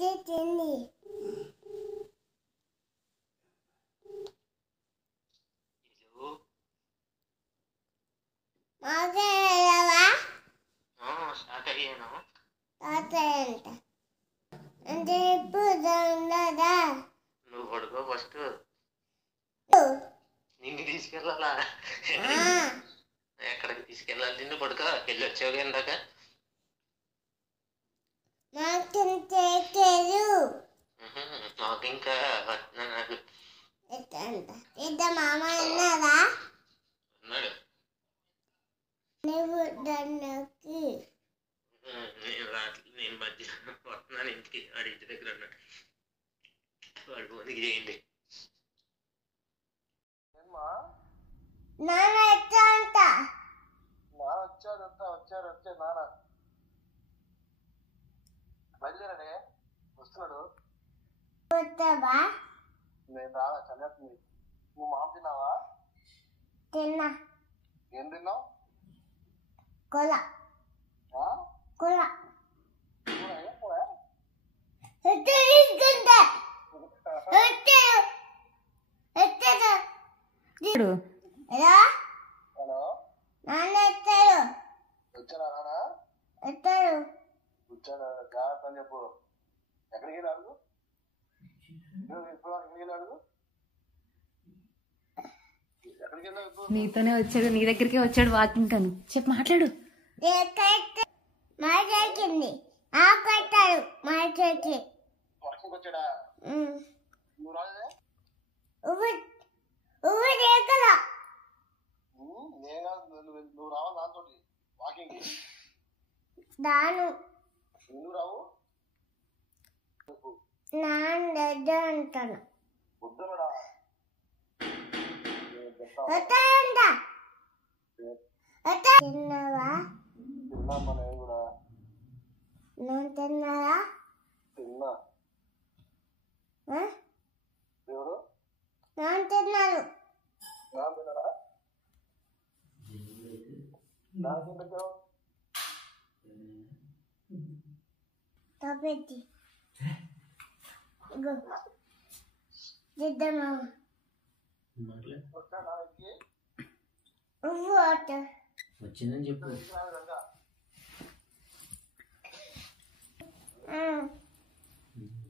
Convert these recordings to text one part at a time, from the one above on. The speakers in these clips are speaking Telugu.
తిని మాకేవా స్టార్ట్ అయ్యాను తాతయ్యంట అంటే ఇప్పుడు ఉండదా నువ్వు పడుకో ఫస్ట్ నిన్ను తీసుకెళ్ళాలా ఎక్కడికి తీసుకెళ్ళాలి నిన్ను పడుకో వెళ్ళి వచ్చావు ఇందాక నాకు తెలియదు నాకు ఇంకా నాకు పెద్ద మామ ఉన్నారా ఉన్నాడు నువ్వు దానికి నేను మధ్యాహ్నం వస్తున్నాను ఇంటికి వాడి ఇంటి దగ్గర ఉన్నాడు వాడు ఫోన్కి చేయండి నాన్న ఎట్లా అంట వచ్చాడు నాన్న బయలుదేరాడే వస్తున్నాడు వస్తావా నేను రాలా చల్లేస్తుంది నువ్వు మామ తిన్నావా తిన్నా ఏం తిన్నావు కొల కొల హలో నాన్న ఎత్తాడు వచ్చారా నాన్న ఎత్తాడు వచ్చాడు జాగ్రత్త అని చెప్పు ఎక్కడికి వెళ్ళి అడుగు ఇప్పుడు ఎక్కడికి వెళ్ళి అడుగు ఎక్కడికి వెళ్ళావు నీతోనే వచ్చాడు నీ దగ్గరికి వచ్చాడు వాకింగ్ కను చెప్పు మాట్లాడు మాట్లాడింది ఆకట్టాడు మాట్లాడి వర్షంకి వచ్చాడా నువ్వు రాలేదే రేఖలా నేను నువ్వు రావాలి దాంతో వాకింగ్ దాను ఎందుకు రావు నాన్న దగ్గర అంటాను వద్దమేడా వస్తాయంట తిన్నావా తిన్నామ్మా నేను కూడా నేను తిన్నారా తిన్నా దేవుడు నేను తిన్నాను నాన్న తిన్నాడా నాకేం పెట్టావు తప్పెట్టి ఇగో దిద్దమ్మా వచ్చా నాకి వాటర్ వచ్చిందని చెప్పు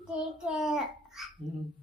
ठीक है